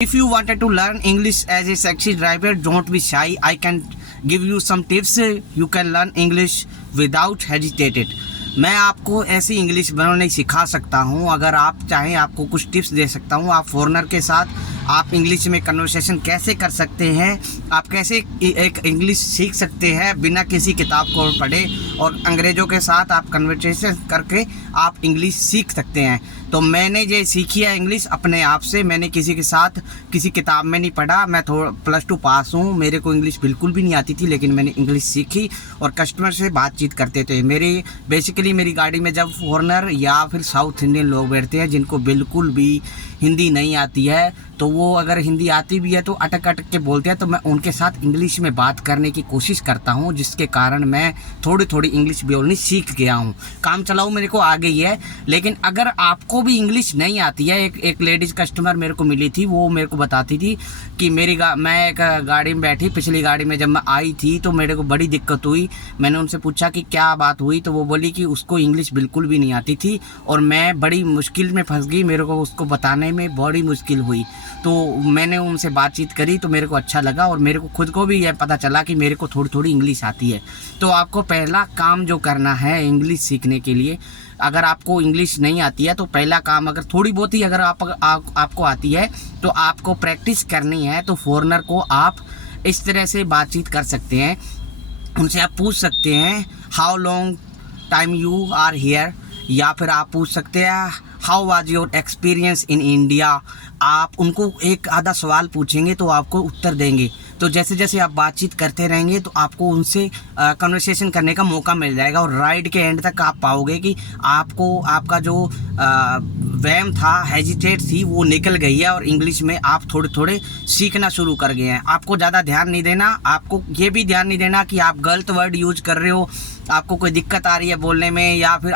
If you wanted to learn English as a taxi driver, don't be shy. I can give you some tips. You can learn English without hesitated. मैं आपको ऐसी English बनाने सिखा सकता हूँ। अगर आप चाहें आपको कुछ टिप्स दे सकता हूँ। आप फॉरेनर के साथ आप इंग्लिश में कन्वर्सेशन कैसे कर सकते हैं, आप कैसे एक इंग्लिश सीख सकते हैं बिना किसी किताब को पढ़े, और अंग्रेज़ों के साथ आप कन्वर्सेशन करके आप इंग्लिश सीख सकते हैं। तो मैंने ये सीखी है इंग्लिश अपने आप से। मैंने किसी के साथ किसी किताब में नहीं पढ़ा। मैं +2 पास हूँ, मेरे को इंग्लिश बिल्कुल भी नहीं आती थी, लेकिन मैंने इंग्लिश सीखी और कस्टमर से बातचीत करते थे। मेरी गाड़ी में जब फॉरेनर या फिर साउथ इंडियन लोग बैठते हैं जिनको बिल्कुल भी हिंदी नहीं आती है, तो वो अगर हिंदी आती भी है तो अटक अटक के बोलते हैं, तो मैं उनके साथ इंग्लिश में बात करने की कोशिश करता हूँ, जिसके कारण मैं थोड़ी थोड़ी इंग्लिश बोलनी सीख गया हूँ। काम चलाओ मेरे को आ गई है। लेकिन अगर आपको भी इंग्लिश नहीं आती है, एक लेडीज़ कस्टमर मेरे को मिली थी, वो मेरे को बताती थी कि मैं एक गाड़ी में बैठी, पिछली गाड़ी में जब मैं आई थी तो मेरे को बड़ी दिक्कत हुई। मैंने उनसे पूछा कि क्या बात हुई, तो वो बोली कि उसको इंग्लिश बिल्कुल भी नहीं आती थी और मैं बड़ी मुश्किल में फंस गई, मेरे को उसको बताने में बड़ी मुश्किल हुई। तो मैंने उनसे बातचीत करी तो मेरे को अच्छा लगा और मेरे को खुद को भी यह पता चला कि मेरे को थोड़ी थोड़ी इंग्लिश आती है। तो आपको पहला काम जो करना है इंग्लिश सीखने के लिए, अगर आपको इंग्लिश नहीं आती है तो पहला काम, अगर थोड़ी बहुत ही अगर आपको आती है तो आपको प्रैक्टिस करनी है। तो फॉरेनर को आप इस तरह से बातचीत कर सकते हैं, उनसे आप पूछ सकते हैं how long time you are here, या फिर आप पूछ सकते हैं how was your experience in India. आप उनको एक आधा सवाल पूछेंगे तो आपको उत्तर देंगे। तो जैसे जैसे आप बातचीत करते रहेंगे तो आपको उनसे कन्वर्सेशन करने का मौका मिल जाएगा, और राइड के एंड तक आप पाओगे कि आपको आपका जो वहम था, हेजिटेट थी, वो निकल गई है और इंग्लिश में आप थोड़े थोड़े सीखना शुरू कर गए हैं। आपको ज़्यादा ध्यान नहीं देना, आपको ये भी ध्यान नहीं देना कि आप गलत वर्ड यूज कर रहे हो, आपको कोई दिक्कत आ रही है बोलने में, या फिर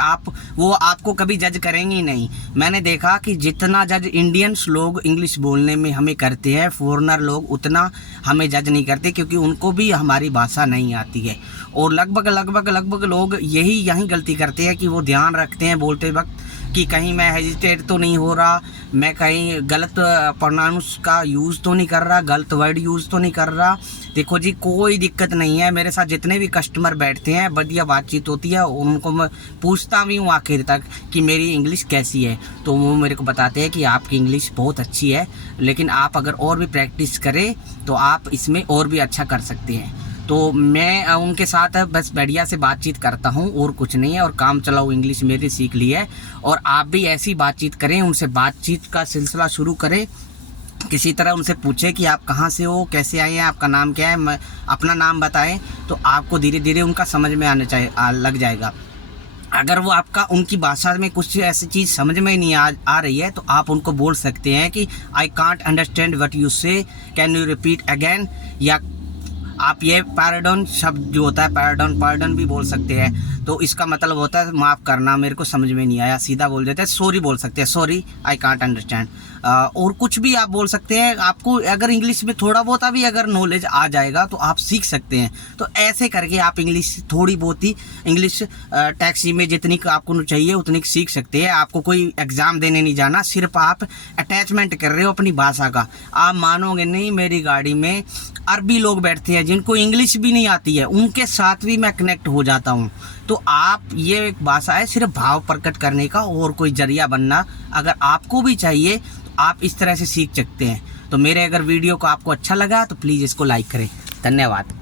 वो आपको कभी जज करेंगे ही नहीं। मैंने देखा कि जितना जज इंडियंस लोग इंग्लिश बोलने में हमें करते हैं, फॉरेनर लोग उतना हमें जज नहीं करते, क्योंकि उनको भी हमारी भाषा नहीं आती है। और लगभग लोग यही गलती करते हैं कि वो ध्यान रखते हैं बोलते वक्त कि कहीं मैं हेजिटेट तो नहीं हो रहा, मैं कहीं गलत प्रोनाउंस का यूज़ तो नहीं कर रहा, गलत वर्ड यूज़ तो नहीं कर रहा। देखो जी, कोई दिक्कत नहीं है। मेरे साथ जितने भी कस्टमर बैठते हैं बढ़िया बातचीत होती है, उनको मैं पूछता भी हूँ आखिर तक कि मेरी इंग्लिश कैसी है, तो वो मेरे को बताते हैं कि आपकी इंग्लिश बहुत अच्छी है, लेकिन आप अगर और भी प्रैक्टिस करें तो आप इसमें और भी अच्छा कर सकते हैं। तो मैं उनके साथ बस बढ़िया से बातचीत करता हूँ और कुछ नहीं है, और काम चलाओ इंग्लिश मेरी सीख ली है। और आप भी ऐसी बातचीत करें, उनसे बातचीत का सिलसिला शुरू करें। किसी तरह उनसे पूछें कि आप कहाँ से हो, कैसे आए हैं, आपका नाम क्या है, अपना नाम बताएं, तो आपको धीरे धीरे उनका समझ में लग जाएगा। अगर वो उनकी भाषा में कुछ ऐसी चीज़ समझ में नहीं आ रही है तो आप उनको बोल सकते हैं कि I can't understand what you से, कैन यू रिपीट अगेन। या आप ये पैराडॉन शब्द जो होता है, पैराडॉन भी बोल सकते हैं। तो इसका मतलब होता है माफ़ करना, मेरे को समझ में नहीं आया। सीधा बोल देते हैं, सॉरी बोल सकते हैं, सॉरी आई कांट अंडरस्टैंड। और कुछ भी आप बोल सकते हैं। आपको अगर इंग्लिश में थोड़ा बहुत भी अगर नॉलेज आ जाएगा तो आप सीख सकते हैं। तो ऐसे करके आप इंग्लिश थोड़ी बहुत ही इंग्लिश टैक्सी में जितनी आपको चाहिए उतनी सीख सकते हैं। आपको कोई एग्ज़ाम देने नहीं जाना, सिर्फ आप अटैचमेंट कर रहे हो अपनी भाषा का। आप मानोगे नहीं, मेरी गाड़ी में अरबी लोग बैठते हैं जिनको इंग्लिश भी नहीं आती है, उनके साथ भी मैं कनेक्ट हो जाता हूँ। तो आप, ये एक भाषा है सिर्फ भाव प्रकट करने का, और कोई जरिया बनना अगर आपको भी चाहिए तो आप इस तरह से सीख सकते हैं। तो मेरे अगर वीडियो को आपको अच्छा लगा तो प्लीज़ इसको लाइक करें। धन्यवाद।